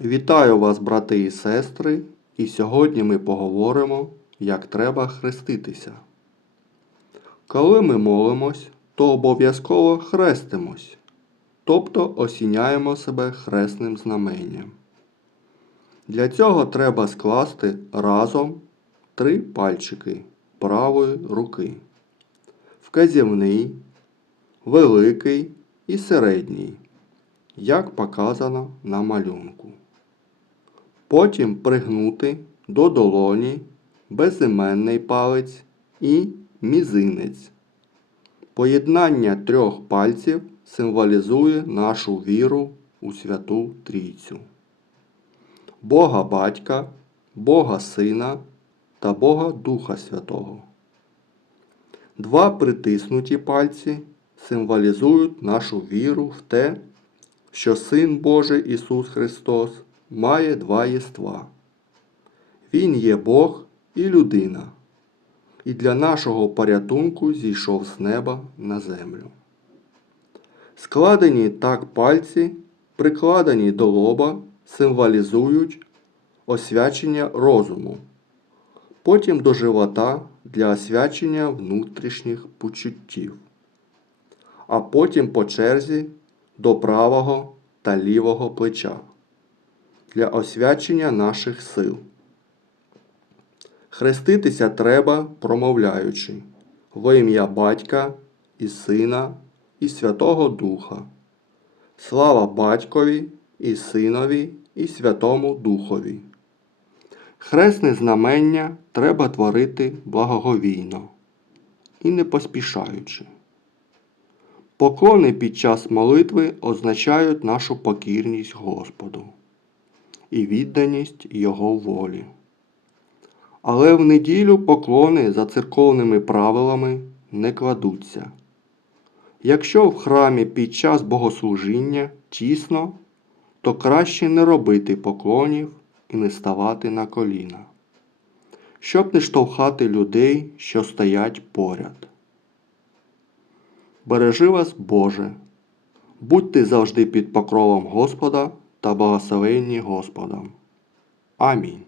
Вітаю вас, брати і сестри, і сьогодні ми поговоримо, як треба хреститися. Коли ми молимось, то обов'язково хрестимось, тобто осіняємо себе хресним знаменням. Для цього треба скласти разом три пальчики правої руки. Вказівний, великий і середній, як показано на малюнку. Потім пригнути до долоні безіменний палець і мізинець. Поєднання трьох пальців символізує нашу віру у Святу Трійцю. Бога Батька, Бога Сина та Бога Духа Святого. Два притиснуті пальці символізують нашу віру в те, що Син Божий Ісус Христос має два єства. Він є Бог і людина, і для нашого порятунку зійшов з неба на землю. Складені так пальці, прикладені до лоба, символізують освячення розуму, потім до живота для освячення внутрішніх почуттів, а потім по черзі до правого та лівого плеча для освячення наших сил. Хреститися треба, промовляючи во ім'я Батька і Сина і Святого Духа. Слава Батькові і Синові і Святому Духові. Хресне знамення треба творити благоговійно і не поспішаючи. Поклони під час молитви означають нашу покірність Господу і відданість Його волі. Але в неділю поклони за церковними правилами не кладуться. Якщо в храмі під час богослужіння тісно, то краще не робити поклонів і не ставати на коліна, щоб не штовхати людей, що стоять поряд. Бережи вас, Боже, будьте завжди під покровом Господа та благословенні Господа. Амінь.